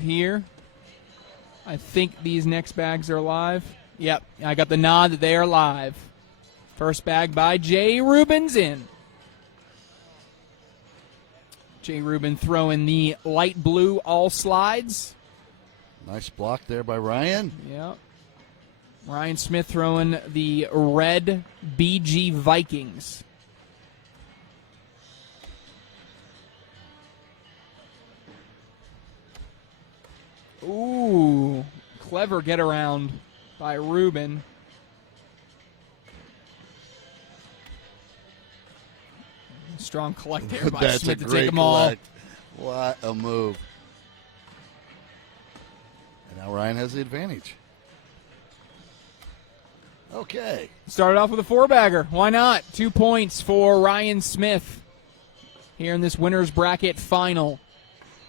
Here, I think these next bags are live. Yep, I got the nod that they are live. First bag by Jay Rubin's in. Jay Rubin throwing the light blue all slides. Nice block there by Ryan. Yep. Ryan Smith throwing the red BG Vikings. Ooh, clever get around by Rubin. Strong collect there by That's Smith a to great take them all. collect. What a move. And now Ryan has the advantage. Okay. Started off with a four-bagger. Why not? 2 points for Ryan Smith here in this winner's bracket final.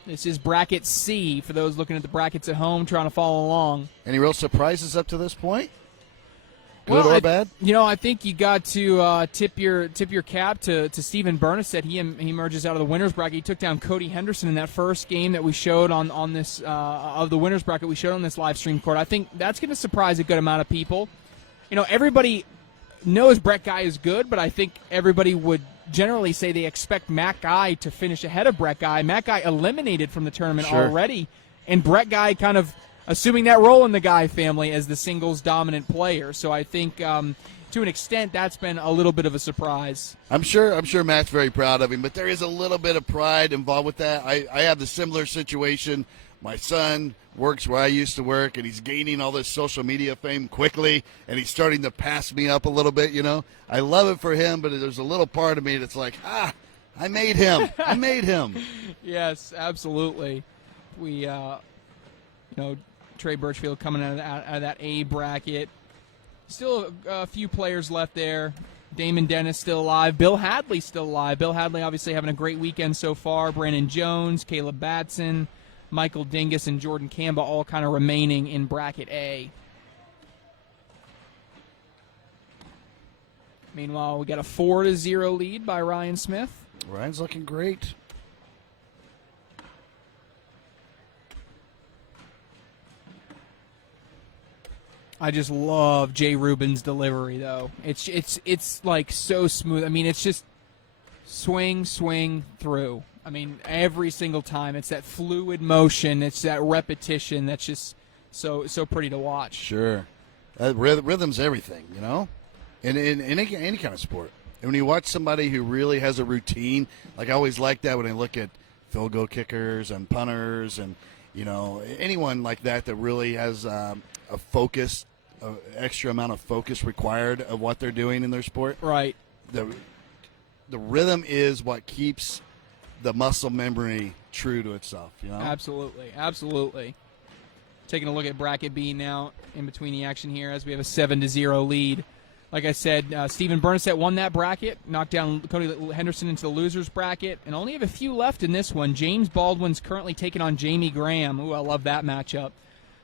This is bracket C for those looking at the brackets at home trying to follow along. Any real surprises up to this point? Good or bad? I think you got to tip your cap to Stephen Bernasette. He emerges out of the winner's bracket. He took down Cody Henderson in that first game that we showed on this of the winner's bracket we showed on this live stream court. I think that's going to surprise a good amount of people. Everybody knows Brett Guy is good, but I think everybody would generally say they expect Matt Guy to finish ahead of Brett Guy. Matt Guy eliminated from the tournament already, and Brett Guy kind of assuming that role in the Guy family as the singles dominant player. So I think to an extent that's been a little bit of a surprise. I'm sure Matt's very proud of him, but there is a little bit of pride involved with that. I have the similar situation. My son works where I used to work, and he's gaining all this social media fame quickly, and he's starting to pass me up a little bit, I love it for him, but there's a little part of me that's like, I made him. I made him. Yes, absolutely. We, Trey Birchfield coming out of that A bracket. Still a few players left there. Damon Dennis still alive. Bill Hadley still alive. Bill Hadley obviously having a great weekend so far. Brandon Jones, Caleb Batson, Michael Dingus, and Jordan Campbell all kind of remaining in bracket A. Meanwhile, we got a 4-0 lead by Ryan Smith. Ryan's looking great. I just love Jay Rubin's delivery, though. It's like so smooth. I mean, it's just swing through. I mean, every single time. It's that fluid motion. It's that repetition that's just so pretty to watch. Sure. Rhythm's everything, in any kind of sport. And when you watch somebody who really has a routine, like I always like that when I look at field goal kickers and punters and, anyone like that really has a focus, extra amount of focus required of what they're doing in their sport. Right. The rhythm is what keeps the muscle memory true to itself, Absolutely. Taking a look at bracket B now in between the action here as we have a 7-0 lead. Like I said, Stephen Bernasette won that bracket, knocked down Cody Henderson into the loser's bracket, and only have a few left in this one. James Baldwin's currently taking on Jamie Graham. Ooh, I love that matchup.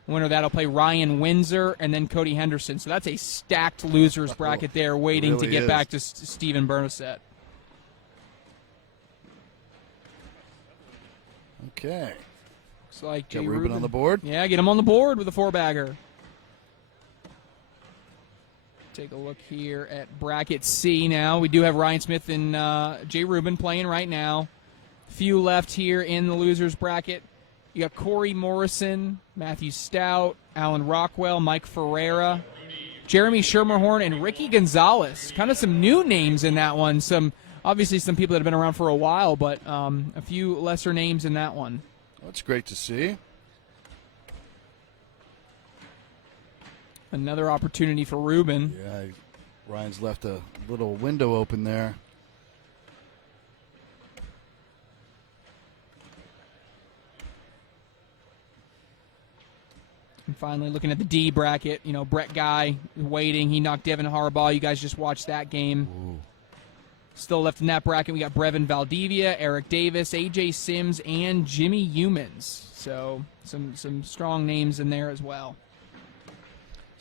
The winner of that will play Ryan Windsor and then Cody Henderson. So that's a stacked loser's bracket there waiting really to get is. back to Stephen Bernasette. Okay. Looks like Got Jay Rubin on the board. Yeah, get him on the board with a four-bagger. Take a look here at bracket C now. We do have Ryan Smith and Jay Rubin playing right now. Few left here in the losers bracket. You got Corey Morrison, Matthew Stout, Alan Rockwell, Mike Ferreira, Jeremy Schermerhorn, and Ricky Gonzalez. Kind of some new names in that one. Obviously some people that have been around for a while, but a few lesser names in that one. That's great to see. Another opportunity for Rubin. Yeah, Ryan's left a little window open there. And finally, looking at the D bracket, Brett Guy waiting. He knocked Devin Harbaugh. You guys just watched that game. Ooh. Still left in that bracket, we got Brevin Valdivia, Eric Davis, A.J. Sims, and Jimmy Humans. So some strong names in there as well.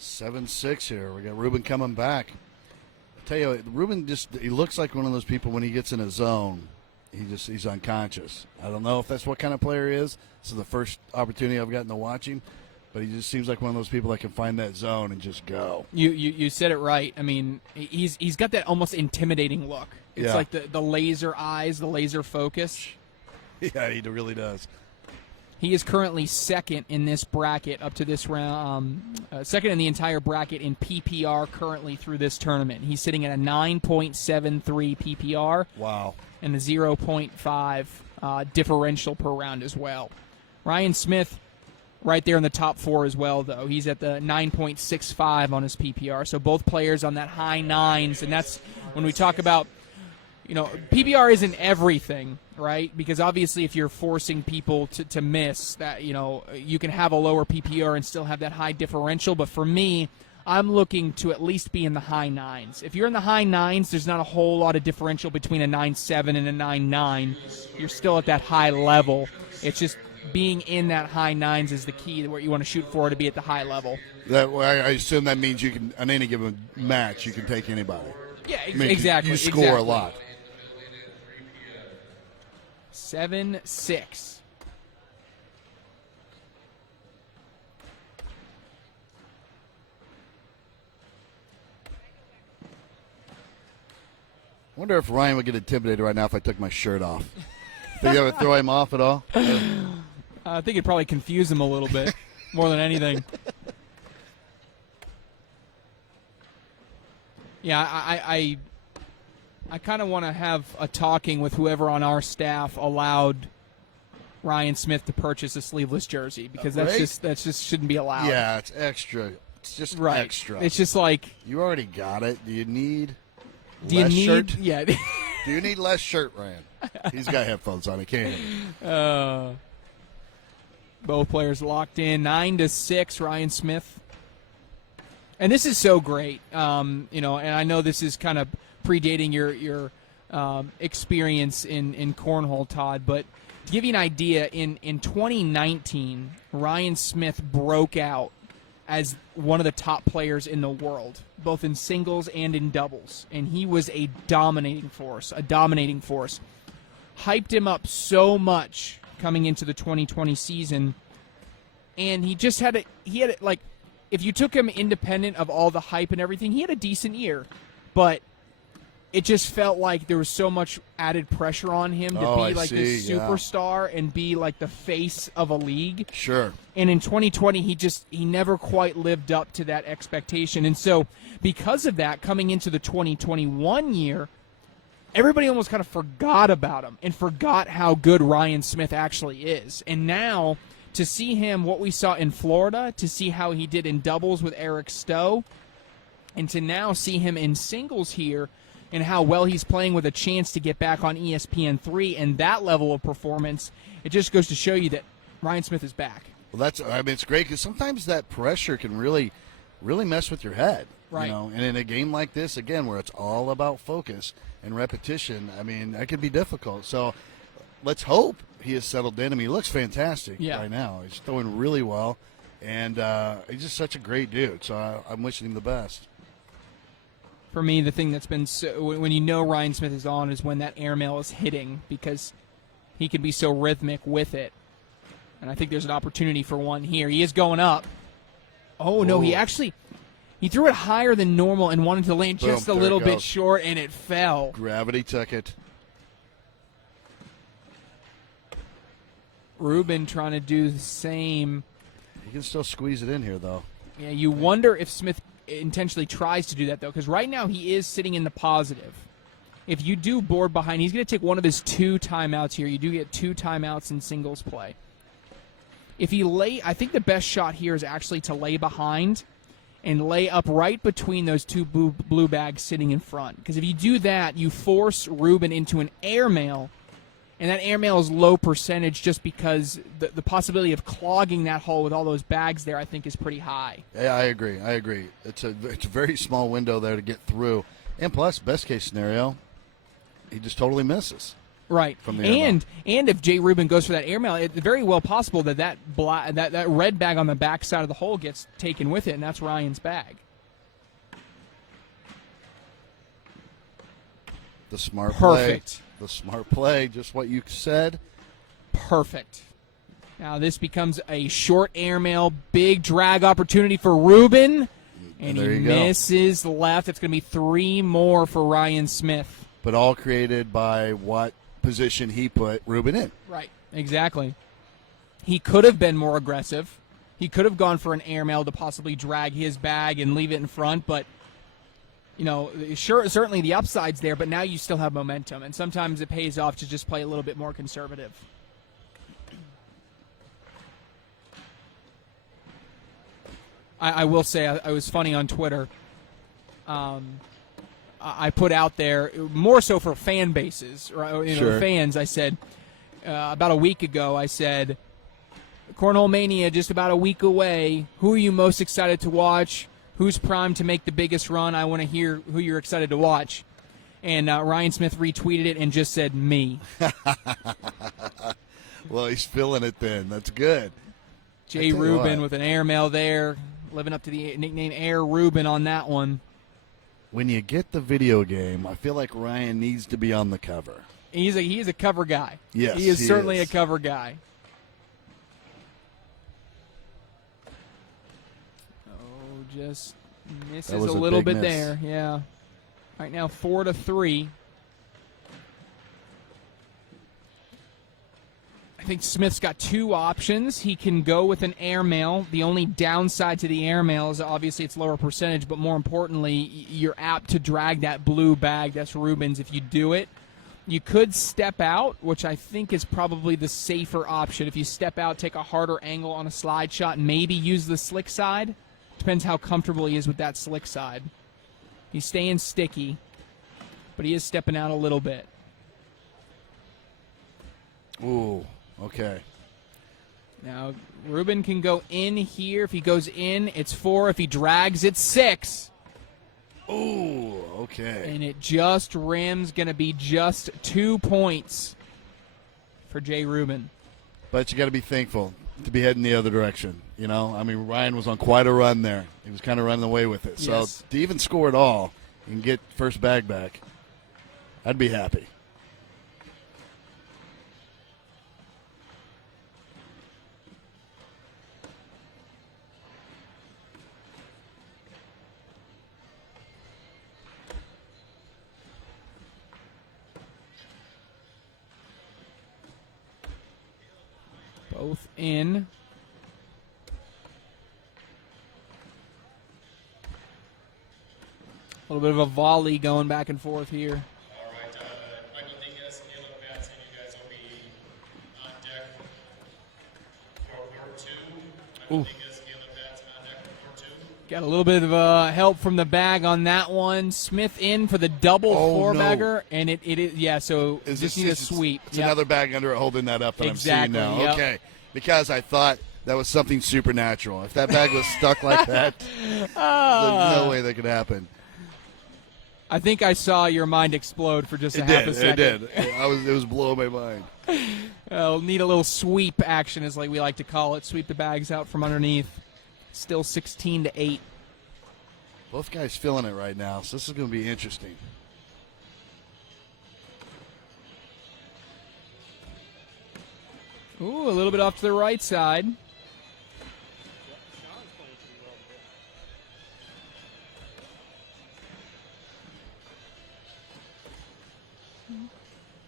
7-6 here. We got Rubin coming back. I tell you, Rubin he looks like one of those people when he gets in a zone. he's unconscious. I don't know if that's what kind of player he is. This is the first opportunity I've gotten to watch him, but he just seems like one of those people that can find that zone and just go. You said it right. I mean, he's got that almost intimidating look. It's like the laser eyes, the laser focus. Yeah, he really does. He is currently second in this bracket up to this round, second in the entire bracket in PPR currently through this tournament. He's sitting at a 9.73 PPR. Wow. And a 0.5 differential per round as well. Ryan Smith right there in the top 4 as well, though. He's at the 9.65 on his PPR. So both players on that high 9s, and that's when we talk about, PPR isn't everything, right? Because obviously if you're forcing people to miss, that, you can have a lower PPR and still have that high differential. But for me, I'm looking to at least be in the high 9s. If you're in the high 9s, there's not a whole lot of differential between a 9.7 and a 9.9. You're still at that high level. It's just being in that high 9s is the key, what you want to shoot for to be at the high level. I assume that means you can, on any given match, you can take anybody. Yeah, exactly. You score a lot. 7-6. I wonder if Ryan would get intimidated right now if I took my shirt off. Think that would throw him off at all? I think it'd probably confuse him a little bit, more than anything. Yeah, I kind of want to have a talking with whoever on our staff allowed Ryan Smith to purchase a sleeveless jersey, because that just shouldn't be allowed. Yeah, it's extra. It's just extra. It's just like, you already got it. Do you need shirt? Yeah. Do you need less shirt, Ryan? He's got headphones on. He can't hear me. Both players locked in. 9-6, Ryan Smith. And this is so great. And I know this is kind of predating your experience in cornhole, Todd, but to give you an idea, in 2019, Ryan Smith broke out as one of the top players in the world, both in singles and in doubles. And he was a dominating force. Hyped him up so much coming into the 2020 season. And he had if you took him independent of all the hype and everything, he had a decent year. But it just felt like there was so much added pressure on him to be like this superstar and be like the face of a league. Sure. And in 2020, he never quite lived up to that expectation. And so because of that, coming into the 2021 year, everybody almost kind of forgot about him and forgot how good Ryan Smith actually is. And now to see him, what we saw in Florida, to see how he did in doubles with Eric Stowe, and to now see him in singles here, and how well he's playing with a chance to get back on ESPN3 and that level of performance, it just goes to show you that Ryan Smith is back. Well, it's great because sometimes that pressure can really, really mess with your head. Right. And in a game like this, again, where it's all about focus and repetition, that can be difficult. So let's hope he has settled in. He looks fantastic right now. He's throwing really well, and he's just such a great dude. So I'm wishing him the best. For me, the thing that's been when Ryan Smith is on is when that airmail is hitting, because he can be so rhythmic with it. And I think there's an opportunity for one here. He is going up. Oh, no, he threw it higher than normal and wanted to land just a little bit short, and it fell. Gravity took it. Rubin trying to do the same. He can still squeeze it in here, though. Yeah, you wonder if Smith intentionally tries to do that, though, because right now he is sitting in the positive. If you do board behind, he's going to take one of his 2 timeouts here. You do get 2 timeouts in singles play. If he I think the best shot here is actually to lay behind and lay up right between those 2 blue bags sitting in front. Because if you do that, you force Rubin into an airmail, and that airmail is low percentage just because the possibility of clogging that hole with all those bags there, I think, is pretty high. Yeah, I agree. It's a very small window there to get through. And plus, best case scenario, he just totally misses. Right. From the airmail. And if Jay Rubin goes for that airmail, it's very well possible that red bag on the back side of the hole gets taken with it, and that's Ryan's bag. The smart play. the smart play, just what you said. Perfect. Now this becomes a short airmail, big drag opportunity for Rubin, and he misses left. It's going to be 3 more for Ryan Smith. But all created by what position he put Rubin in. Right, exactly. He could have been more aggressive. He could have gone for an airmail to possibly drag his bag and leave it in front, but certainly the upside's there, but now you still have momentum, and sometimes it pays off to just play a little bit more conservative. I will say I was funny on Twitter. I put out there, more so for fan bases, fans, I said, about a week ago, I said, Cornhole Mania just about a week away. Who are you most excited to watch? Who's primed to make the biggest run? I want to hear who you're excited to watch. And Ryan Smith retweeted it and just said, me. Well, he's feeling it then. That's good. Jay Rubin with an airmail there, living up to the nickname Air Rubin on that one. When you get the video game, I feel like Ryan needs to be on the cover. He's a cover guy. Yes, he is certainly a cover guy. Oh, just misses a little bit there. Yeah. Right now, 4-3. I think Smith's got 2 options. He can go with an airmail. The only downside to the airmail is obviously it's lower percentage, but more importantly, you're apt to drag that blue bag. That's Rubin's if you do it. You could step out, which I think is probably the safer option. If you step out, take a harder angle on a slide shot, maybe use the slick side. Depends how comfortable he is with that slick side. He's staying sticky, but he is stepping out a little bit. Ooh. Okay. Now, Rubin can go in here. If he goes in, it's 4. If he drags, it's 6. Ooh, okay. And it just rims, going to be just 2 points for Jay Rubin. But you got to be thankful to be heading the other direction. I mean, Ryan was on quite a run there. He was kind of running away with it. Yes. So to even score it all and get first bag back, I'd be happy. Both in. A little bit of a volley going back and forth here. All right, Michael Dingus, Neil and Pat, and you guys will be on deck for part 2. Michael Dingus, Neil and Pat on deck for part 2. Got a little bit of help from the bag on that one. Smith in for the double four-bagger, and it is, yeah, so just need a sweep. It's another bag under it holding that up that I'm seeing now. Yep. Okay, because I thought that was something supernatural. If that bag was stuck like that, there's no way that could happen. I think I saw your mind explode for just half a second. It did. It was blowing my mind. Need a little sweep action, is like we like to call it. Sweep the bags out from underneath. Still 16-8. Both guys feeling it right now, so this is going to be interesting. Ooh, a little bit off to the right side.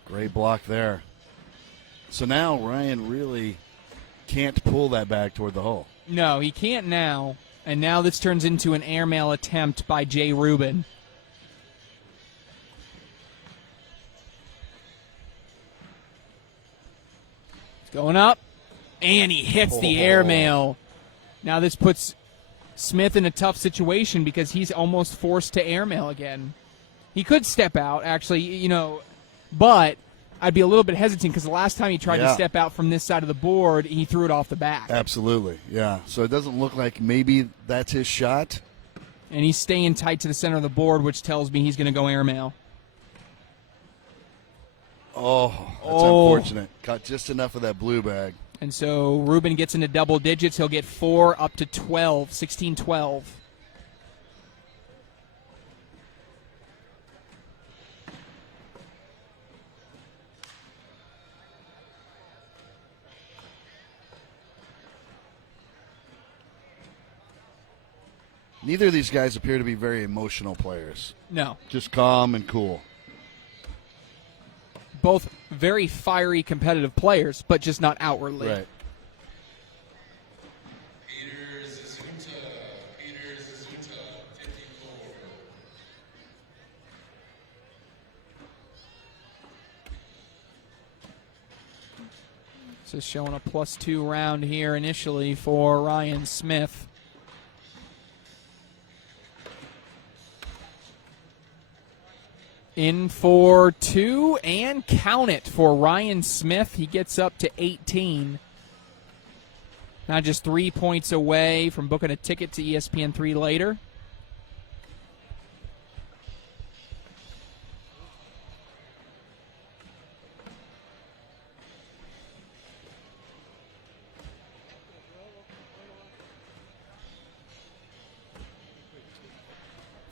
Great block there. So now Ryan really can't pull that bag toward the hole. No, he can't now. And now this turns into an airmail attempt by Jay Rubin. It's going up, and he hits the airmail. Now this puts Smith in a tough situation because he's almost forced to airmail again. He could step out, actually, but I'd be a little bit hesitant because the last time he tried to step out from this side of the board, he threw it off the back. Absolutely, yeah. So it doesn't look like maybe that's his shot. And he's staying tight to the center of the board, which tells me he's going to go airmail. Oh, that's unfortunate. Caught just enough of that blue bag. And so Rubin gets into double digits. He'll get 4 up to 12, 16-12. Neither of these guys appear to be very emotional players. No. Just calm and cool. Both very fiery, competitive players, but just not outwardly. Right. Peter Zazuta, 54. So showing a +2 round here initially for Ryan Smith. In for 2 and count it for Ryan Smith. He gets up to 18. Now just 3 points away from booking a ticket to ESPN3 later.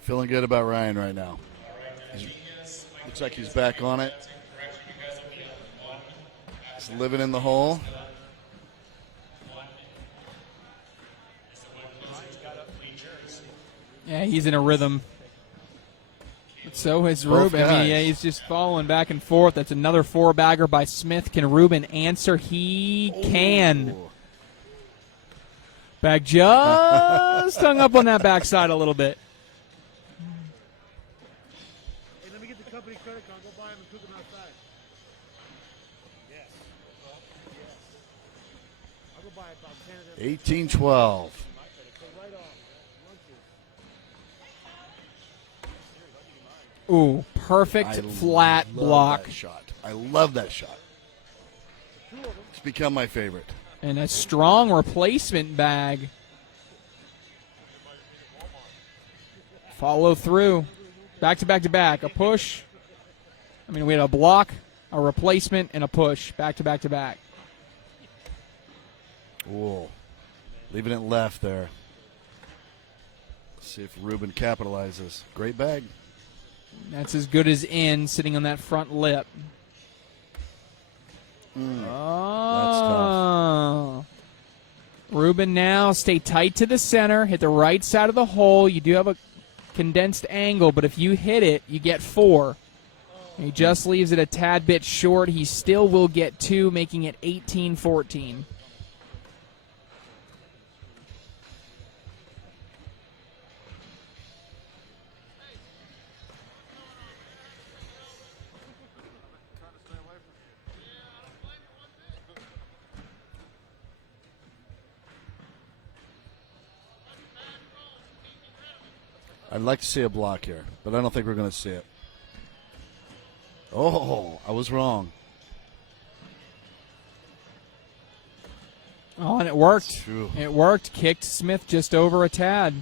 Feeling good about Ryan right now. Looks like he's back on it. He's living in the hole. Yeah, he's in a rhythm. So is Both Rubin. I mean, guys. yeah, he's just following back and forth. That's another 4-bagger by Smith. Can Rubin answer? He can. Ooh. Bag just hung up on that backside a little bit. Hey, let me get the company credit card. Go buy them and cook them outside. Yes. I'll go buy about 10 of them. 18-12. So right off. Lunches. Ooh, perfect flat love block. That shot. I love that shot. It's become my favorite. And a strong replacement bag. Follow through. Back to back to back. A push. I mean, we had a block, a replacement, and a push. Back to back to back. Ooh. Leaving it left there. See if Rubin capitalizes. Great bag. That's as good as in, sitting on that front lip. Oh. Rubin now stay tight to the center, hit the right side of the hole. You do have a condensed angle, but if you hit it, you get 4. He just leaves it a tad bit short. He still will get 2, making it 18-14. I'd like to see a block here, but I don't think we're going to see it. Oh, I was wrong. Oh, and it worked. Phew. It worked. Kicked Smith just over a tad.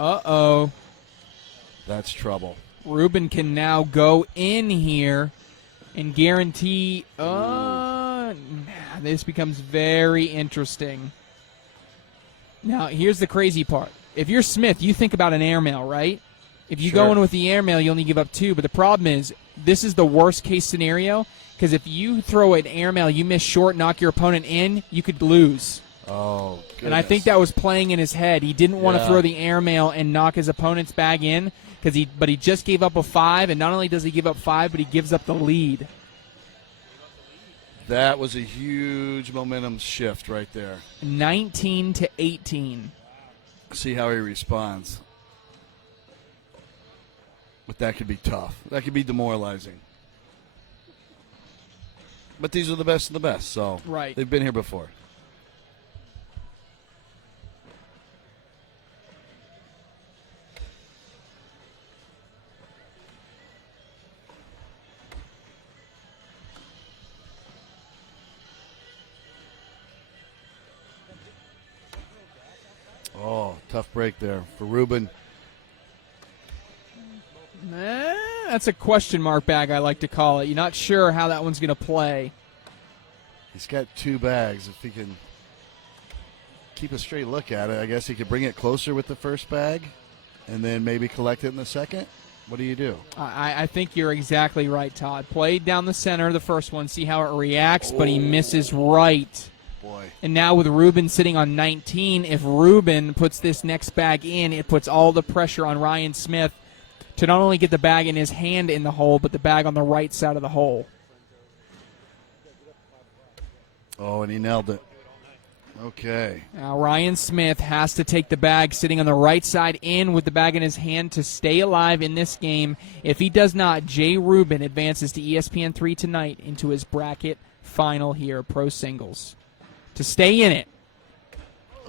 Uh-oh. That's trouble. Rubin can now go in here and guarantee. This becomes very interesting. Now, here's the crazy part. If you're Smith, you think about an airmail, right? If you Sure. go in with the airmail, you only give up 2. But the problem is, this is the worst case scenario, because if you throw an airmail, you miss short, knock your opponent in, you could lose. Oh, goodness. And I think that was playing in his head. He didn't want to Yeah. throw the airmail and knock his opponent's bag in, but he just gave up a 5, and not only does he give up 5, but he gives up the lead. That was a huge momentum shift right there. 19-18. See how he responds. But that could be tough. That could be demoralizing. But these are the best of the best, so Right. they've been here before. Oh, tough break there for Rubin. That's a question mark bag, I like to call it. You're not sure how that one's going to play. He's got 2 bags. If he can keep a straight look at it, I guess he could bring it closer with the first bag. and then maybe collect it in the second? What do you do? I think you're exactly right, Todd. Played down the center, the first one, see how it reacts, but he misses right. Boy. And now with Rubin sitting on 19, if Rubin puts this next bag in, it puts all the pressure on Ryan Smith to not only get the bag in his hand in the hole, but the bag on the right side of the hole. Oh, and he nailed it. Okay. Now Ryan Smith has to take the bag sitting on the right side in with the bag in his hand to stay alive in this game. If he does not, Jay Rubin advances to ESPN 3 tonight into his bracket final here, pro singles, to stay in it.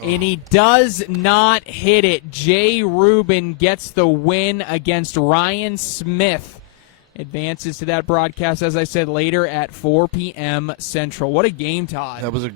And he does not hit it. Jay Rubin gets the win against Ryan Smith. Advances to that broadcast, as I said, later at 4 p.m. Central. What a game, Todd. That was a